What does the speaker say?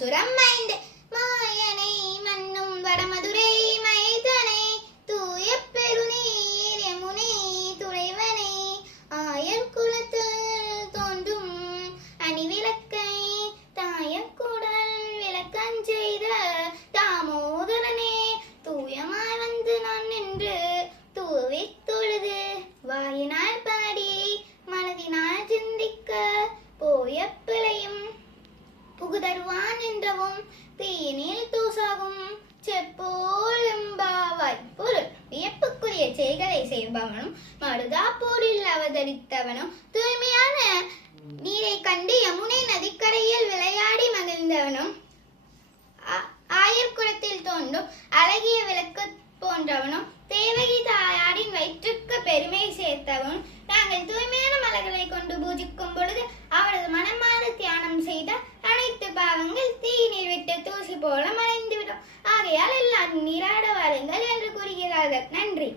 பாசுரம் 5. மாயனை மன்னும் வடமதுரை மைதனை தூய பெருநீர் யமுனை துறைவனை ஆயர் குலத்தில் தோன்றும் அணிவிளக்கை தாயக்குடல் விளக்கஞ்செய்த தாமோதரனே தூயமாய் வந்து நான் நின்று தூவி தொழுது வாயினால் பாடி மனதினால் சிந்திக்க போய பிழையும் புகுதருவான் என்றவும் தீனில் தூசாகும் செப்போல் எம்பாவாய் பொருள். வியப்புக்குரிய செய்களை செய்பவனும் மருதாப்பூரில் அவதரித்தவனும் தூய்மையான நீரை கண்டு யமுனை நதிக்கரையில் விளையாடி மகிழ்ந்தவனும் ஆயர்குலத்தில் தோன்றும் அழகிய விளக்கு போன்றவனும் தேவகி தாயாரின் வயிற்றுக்கு பெருமை சேர்த்தவனும் நாங்கள் தூய்மையான மலர்களை கொண்டு பூஜிக்கும் பொழுது அவரது மனமான தியானம் செய்த அனைத்து பாவங்கள் தீநீர் விட்டு தூசி போல மறைந்துவிடும். ஆகையால் எல்லாரும் நீராட வாருங்கள் என்று கூறுகிறார்கள். நன்றி.